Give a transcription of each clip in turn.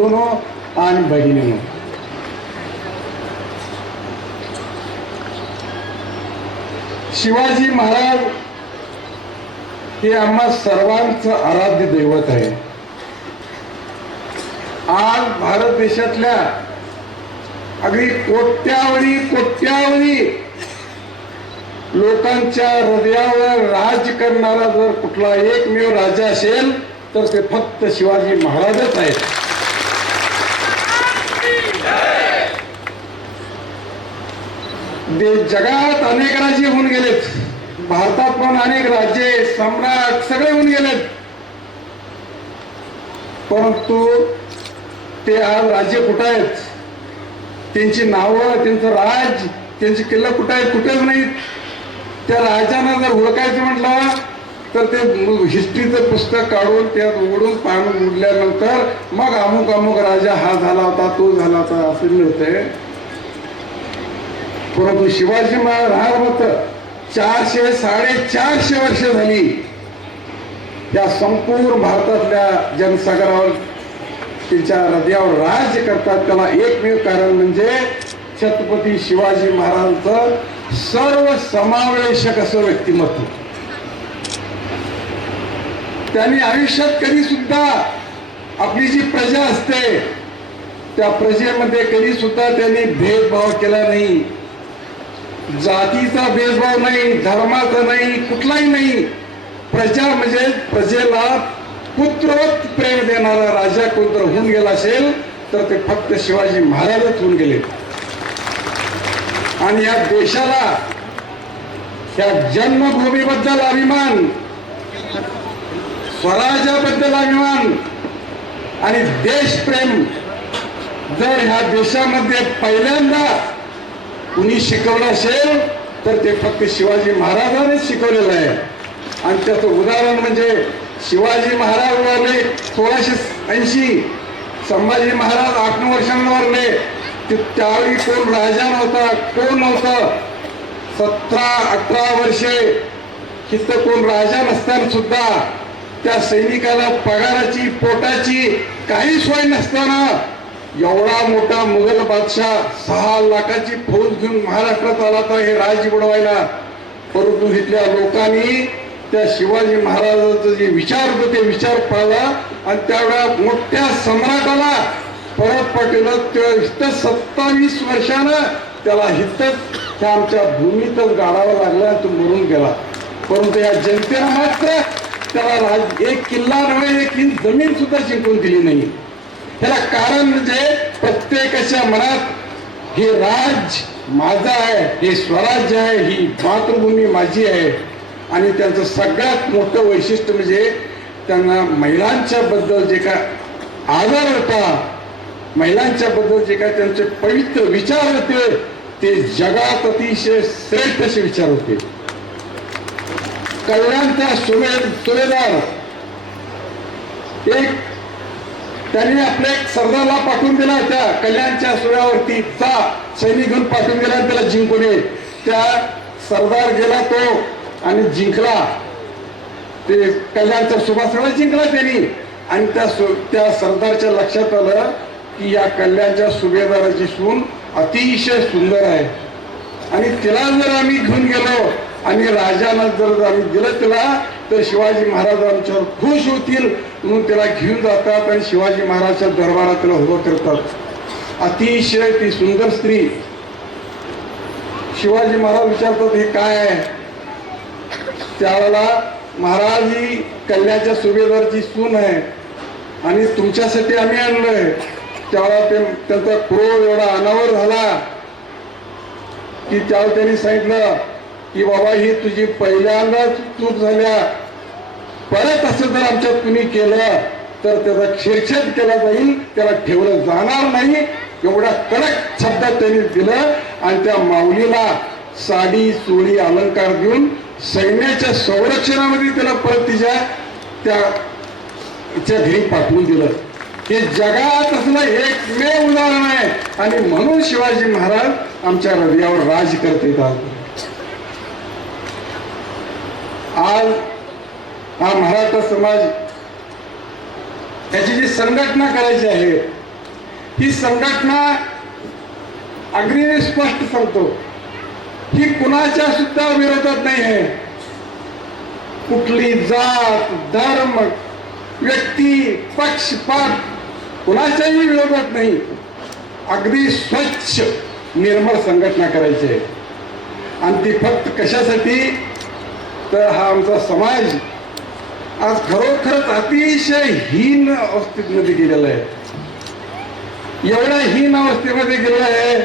बंधूंनो आणि भगिनींनो, शिवाजी महाराज हे आम्हा सर्वांचं आराध्य दैवत आहे. आज भारत देशातल्या अगदी कोट्यावधी लोकांच्या हृदयावर राज करणारा जर कुठला एकमेव राजा असेल तर ते फक्त शिवाजी महाराजच आहेत. जगात अनेक राजे होऊन गेलेत, भारतात पण अनेक राज्ये सम्राट सगळे होऊन गेलेत, परंतु ते आज राज्य कुठे आहेत, त्यांची नावं, त्यांचं राज, त्यांचे किल्ले कुठे आहेत? कुठेच नाहीत. त्या राजांना जर हुडकायचं म्हटलं तर ते हिस्ट्रीचं पुस्तक काढून त्यात उघडून पाणी उडल्यानंतर मग अमुक राजा हा झाला होता, तो झाला होता असं मिळतंय. परंतु शिवाजी महाराज मात्र 400-450 वर्ष झाली या संपूर्ण भारतातल्या जनसागरावर त्यांच्या हृदयावर राज्य करतात. त्याला एकमेव कारण म्हणजे छत्रपती शिवाजी महाराजांचं सर्व समावेशक असं व्यक्तिमत्व. त्यांनी आयुष्यात कधी सुद्धा आपली जी प्रजा असते त्या प्रजेमध्ये कधी सुद्धा त्यांनी भेदभाव केला नाही, जातीचा भेदभाव नाही, धर्माचा नाही, कुठलाही नाही. प्रजा म्हणजे प्रजेला पुत्रवत प्रेम देणारा राजा कोणतर होऊन गेला असेल तर ते फक्त शिवाजी महाराजच होऊन गेले. आणि या देशाला या जन्मभूमीबद्दल अभिमान, स्वराज्याबद्दल अभिमान आणि देशप्रेम जर ह्या देशामध्ये पहिल्यांदा कुणी शिकवलं असेल तर ते फक्त शिवाजी महाराजांनीच शिकवलेलं आहे. आणि त्याचं उदाहरण म्हणजे शिवाजी महाराज वारले 1680, संभाजी महाराज 8 वर्षांना वारले. त्यावेळी कोण राजा नव्हता, कोण नव्हतं. 17-18 वर्षे तिथं कोण राजा नसताना सुद्धा त्या सैनिकाला पगाराची, पोटाची काही सोय नसताना एवढा मोठा मुघल बादशाह 6 लाखाची फौज घेऊन महाराष्ट्रात आला तर हे राज्य बुडवायला. परंतु इथल्या लोकांनी त्या शिवाजी महाराजांचं जे विचार होते ते विचार पाळला आणि त्यावेळा मोठ्या सम्राटाला परत पाठवलं. इथं 27 वर्षानं त्याला हितच त्या आमच्या भूमीतच गाडावा लागला, तो मरून गेला. परंतु या जनतेला मात्र त्याला एक किल्ला नव्हे, एक इंच जमीन सुद्धा जिंकून दिली नाही. त्याला कारण म्हणजे प्रत्येकाच्या मनात हे राज माझा आहे, हे स्वराज्य आहे, ही मातृभूमी माझी आहे. आणि त्यांचं सगळ्यात मोठं वैशिष्ट्य म्हणजे त्यांना महिलांच्या बद्दल जे काय आदर होता, महिलांच्या बद्दल जे काय त्यांचे पवित्र विचार होते ते जगात अतिशय श्रेष्ठ असे विचार होते. कल्याणचा सुभेदार एक त्यांनी आपल्या एक सरदारला पाठवून दिला, त्या कल्याणच्या सुळ्यावरती सैनिक घेऊन पाठवून दिला, त्याला जिंकून ये. त्या सरदार गेला तो आणि जिंकला, ते कल्याणचा सुभासळा जिंकला त्यांनी. आणि त्या सरदारच्या लक्षात आलं की या कल्याणच्या सुभेदाराची सून अतिशय सुंदर आहे आणि तिला जर आम्ही घेऊन गेलो आणि राजाला जर आम्ही दिलं तिला तर शिवाजी महाराज आमच्यावर खुश होतील म्हणून त्याला घेऊन जातात आणि शिवाजी महाराजच्या दरबारात त्याला उभं करतात. अतिशय ती सुंदर स्त्री. शिवाजी महाराज विचारतात हे काय आहे? त्यावेळेला महाराज ही कल्याणच्या सुभेदारची सून आहे आणि तुमच्यासाठी आम्ही आणलोय. त्यावेळेला त्यांचा क्रोध एवढा अनावर झाला की त्यावेळेला त्यांनी सांगितलं की बाबा ही तुझी पहिल्यांदाच चूक झाल्या, परत असं जर आमच्यात कुणी केलं तर त्याचा शिरछेद केला जाईल, त्याला ठेवलं जाणार नाही. एवढ्या कडक शब्दात त्यांनी दिलं आणि त्या माऊलीला साडी, चोळी, अलंकार देऊन सैन्याच्या संरक्षणामध्ये त्याला परत तिच्या घरी पाठवून दिलं. हे जगात असलं एकमेव उदाहरण आहे आणि म्हणून शिवाजी महाराज आमच्या हृदयावर राज करत येतात. आज हा मराठा समाज याची जी संघटना करायची आहे ही संघटना अगदी स्पष्ट सांगतो, ही कुणाच्या सुद्धा विरोधात नाही आहे. कुठली जात, धर्म, व्यक्ती, पक्षपात कुणाच्याही विरोधात नाही. अगदी स्वच्छ निर्मळ संघटना करायची आहे. आणि ती फक्त कशासाठी, तर हा आमचा समाज आज खरोखरच अतिशय हीन अवस्थेमध्ये गेलेला आहे. एवढ्या हीन अवस्थेमध्ये गेलेला आहे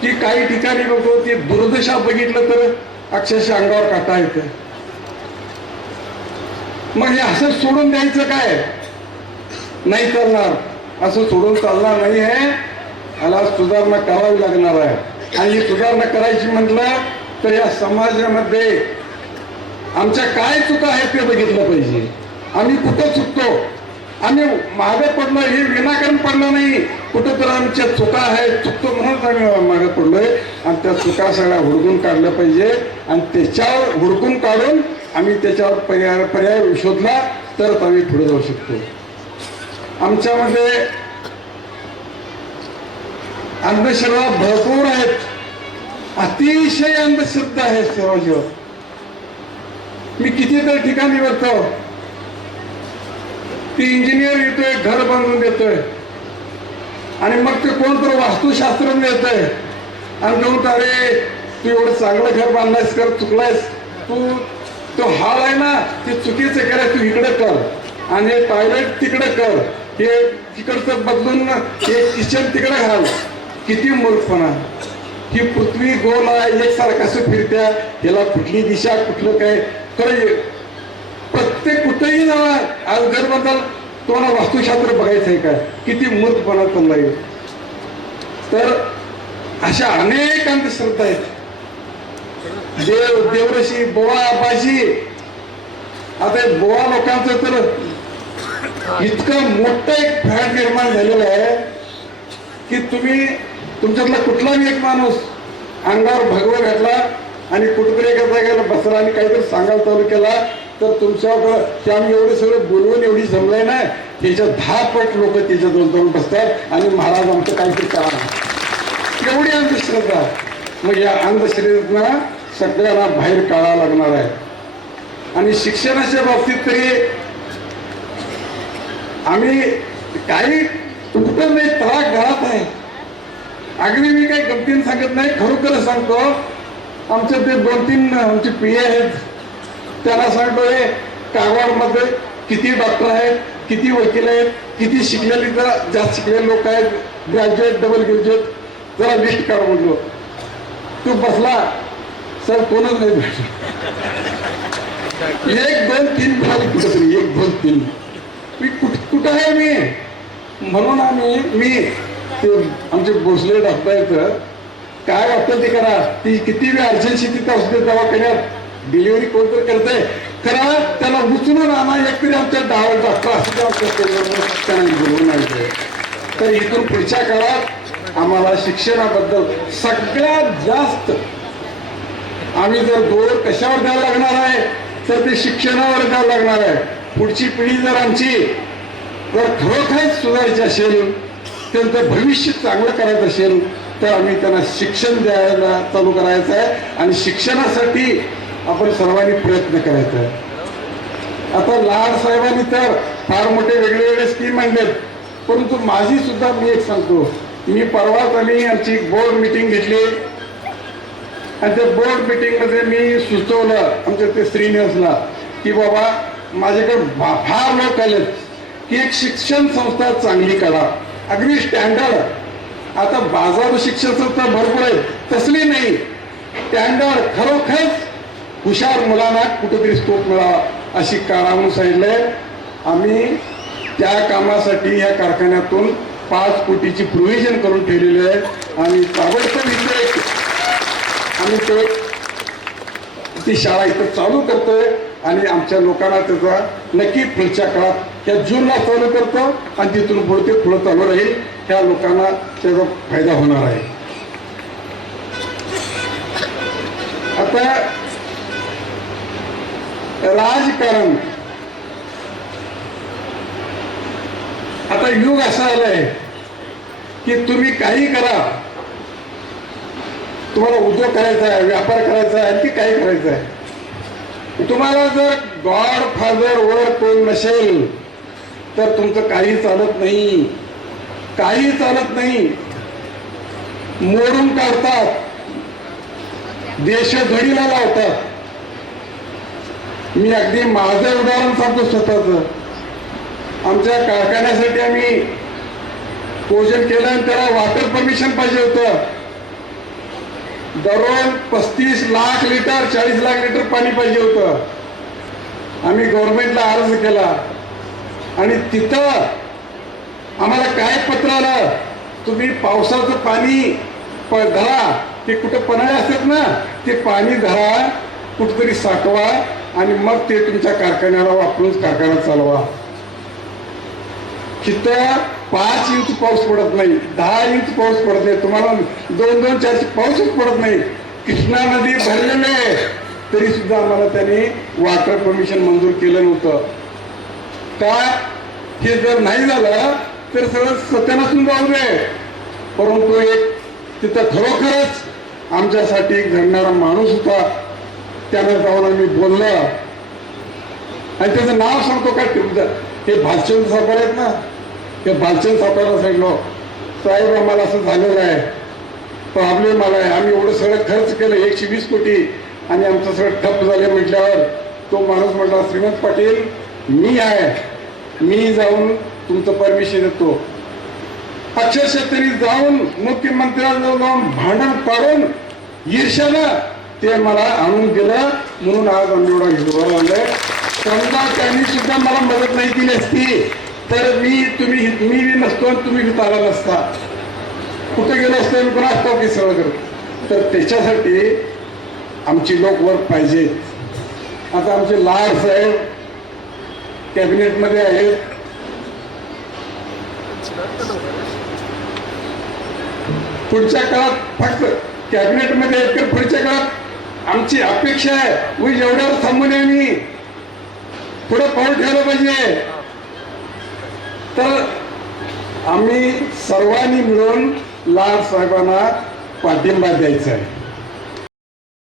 की काही ठिकाणी लोक ते दुर्दशा बघितलं तर अक्षरशः अंगावर काटा येतं. मग हे असं सोडून द्यायचं काय? नाही चालणार, असं सोडून चालणार नाही आहे. याला सुधारणा करावी लागणार आहे. आणि ही सुधारणा करायची म्हटलं तर या समाजामध्ये आमच्या काय चुका आहेत ते बघितलं पाहिजे. आम्ही कुठं चुकतो, आम्ही मागे पडलो हे विनाकारण पडलं नाही, कुठं तर आमच्या चुका आहेत, चुकतो म्हणून आम्ही मागे पडलोय. आणि त्या चुका सगळ्या हुडकून काढल्या पाहिजे. आणि त्याच्यावर हुडकून काढून आम्ही त्याच्यावर पर्याय शोधला तरच आम्ही पुढे जाऊ शकतो. आमच्यामध्ये अंधश्रद्धा भरपूर आहेत, अतिशय अंधश्रद्धा आहे सर्वांवर. मी कितीतरी ठिकाणी बघतो, ती इंजिनियर येतोय, घर बांधून देतोय आणि मग ते कोणतरी वास्तुशास्त्रज्ञ येतोय आणि म्हणून अरे तू एवढं चांगलं घर बांधलायस, कर चुकलायस तू, तो हाल आहे ना ते चुकीचं कराय, तू इकडे कर आणि हे टॉयलेट तिकडे कर, हे तिकडचं बदलून हे किचन तिकडे घाल. किती मूर्खपणा. ही पृथ्वी गोल आहे, एकसारखं असं फिरत्या, याला कुठली दिशा कुठलं काय खरं. प्रत्येक कुठेही जावा, आज घर बदल तुम्हाला वास्तुशास्त्र बघायचं आहे काय, किती मूर्खपणा चालला आहे. तर अशा अनेक अंधश्रद्धा आहेत. देवऋषी, बोवा, आबाजी, आता बोवा लोकांचं तर इतकं मोठं एक फॅट निर्माण झालेलं आहे की तुम्ही तुमच्यातला कुठलाही एक माणूस अंगावर भगवा घातला आणि कुठेतरी एका जागेला बसला आणि काहीतरी सांगायला चालू केला तर तुमच्यावर ते आम्ही एवढे सगळं बोलवून एवढी जमलंय ना, त्याच्या 10 पट लोक त्याच्या जाऊन बसतात आणि महाराज आमचं काहीतरी करा. एवढी अंधश्रद्धा. मग या अंधश्रद्धेनं सगळ्यांना बाहेर काढावं लागणार आहे. आणि शिक्षणाच्या बाबतीत तरी आम्ही काही कुठं नाही, तळाग घरात आहे. अगदी मी काही गमतीने सांगत नाही, खरोखर सांगतो. आमचे ते 2-3 आमचे पिये आहेत, त्यांना सांगतोय कागवाडमध्ये किती डॉक्टर आहेत, किती वकील आहेत, किती शिकलेली जास्त शिकलेले लोक आहेत, ग्रॅज्युएट, डबल ग्रॅज्युएट, जरा लिस्ट काढ म्हटलो. तू बसला सर कोणच नाही भेटलं. 1, 2, 3 मिळाली कुठेतरी, 1, 2, 3. मी कुठं आहे मी म्हणून मी ते आमचे भोसले डॉक्टर काय वाटतं ते करा. ती किती वेळ अर्जन्सी तिथं असते दवाखान्यात डिलिव्हरी कोणतरी करते खरा, त्याला उचलून आणा. एकतरी आमच्या डॉक्टर असते त्यांना बोलवून आणते. तर इथून पुढच्या काळात आम्हाला शिक्षणाबद्दल सगळ्यात जास्त आम्ही जर जोर कशावर द्यायला लागणार आहे तर ते शिक्षणावर द्यायला लागणार आहे. पुढची पिढी जर आमची जर खरोखरच सुधारायची असेल, त्यांचं भविष्य चांगलं करायचं असेल तर आम्ही त्यांना शिक्षण द्यायला चालू करायचं आहे. आणि शिक्षणासाठी आपण सर्वांनी प्रयत्न करायचा आहे. आता लहान साहेबांनी तर फार मोठे वेगळे वेगळे स्कीम आणलेत, परंतु माझी सुद्धा मी एक सांगतो. मी परवाच आमची बोर्ड मिटिंग घेतली आणि त्या बोर्ड मिटिंग मध्ये मी सुचवलं आमच्या ते श्रीनिवासला की बाबा माझ्याकडे फार लोक आलेत की एक शिक्षण संस्था चांगली करा, अगदी स्टँडर्ड. आता बाजार शिक्षण संस्था भरपूर आहेत, तसली नाही, स्टँडर्ड खरोखरच हुशार मुलांना कुठेतरी स्कोप मिळावा अशी काळा म्हणून सांगितलंय. आम्ही त्या कामासाठी या कारखान्यातून 5 कोटीची प्रोव्हिजन करून ठेवलेली आहे. आणि ताबडतोब इथे आम्ही ती शाळा इथं चालू करतोय आणि आमच्या लोकांना त्याचा नक्की पुढच्या काळात या जूनला चालू करतो आणि तिथून पुढे ते पुढे चालू राहील. ह्या लोकांना त्याचा फायदा होणार आहे. आता राजकारण, आता युग असा आलाय की तुम्ही काही करा, तुम्हाला उद्योग करायचा आहे, व्यापार करायचा आहे, आणखी काही करायचं आहे, तुम्हाला जर गॉड फादर वर कोण नसेल तर तुमचं काही चालत नाही, काही चालत नाही. मोडून काढतात, देशधडीला लावतात. मी अगदी माझं उदाहरण सांगतो स्वतःच. आमच्या कारखान्यासाठी आम्ही पोषण केलं आणि त्याला वॉटर परमिशन पाहिजे होतं. दररोज 35 लाख लिटर 40 लाख लिटर पाणी पाहिजे होतं. आम्ही गव्हर्नमेंटला अर्ज केला आणि तिथं आम्हाला काय पत्र आलं, तुम्ही पावसाचं पाणी धरा, ते कुठं पन्हाळे असतात ना, ते पाणी धरा, कुठेतरी साठवा आणि मग ते तुमच्या कारखान्याला वापरून कारखाना चालवा. तिथं 5 इंच पाऊस पडत नाही, 10 इंच पाऊस पडत नाही, तुम्हाला 2-2, 4 पाऊसच पडत नाही. कृष्णा नदी भरलेली आहे तरी सुद्धा आम्हाला त्यांनी वॉटर परमिशन मंजूर केलं नव्हतं. का? हे जर नाही झालं तर सगळं सत्यानाशून जाऊ दे. परंतु एक तिथं खरोखरच आमच्यासाठी एक झडणारा माणूस होता. त्यानं जाऊन आम्ही बोललो आणि त्याचं नाव सांगतो का, हे भालचंद सावकार आहेत ना, हे भालचंद सावकारांना सांगितलं, साहेब आम्हाला असं झालेलं आहे, प्रॉब्लेम आला आहे, आम्ही एवढं सगळं खर्च केलं 120 कोटी आणि आमचं सगळं ठप्प झाले. म्हटल्यावर तो माणूस म्हटला, श्रीमंत पाटील मी आहे, मी जाऊन तुमचं परमिशन देतो. अक्षरशः तरी जाऊन मुख्यमंत्र्यांना जाऊन भांडण पाडून ईर्ष्यानं ते मला आणून दिलं. म्हणून आज आम्ही एवढा हिरवा आणलाय. समजा त्यांनी सुद्धा मला मदत नाही केली असती तर मी नसतो आणि तुम्ही आला नसता, कुठे गेलो असतो मी पण असतो की सगळं करत. तर त्याच्यासाठी आमची लोक वर पाहिजेत. आता आमचे लाड साहेब कॅबिनेटमध्ये आहेत. पुढच्या काळात फक्त कॅबिनेटमध्ये आहेत तर पुढच्या काळात आमची अपेक्षा आहे एवढ्यावर थांबू नये, मी पुढे पाऊल ठेवलं पाहिजे. तर आम्ही सर्वांनी मिळून लाड साहेबांना पाठिंबा द्यायचा आहे.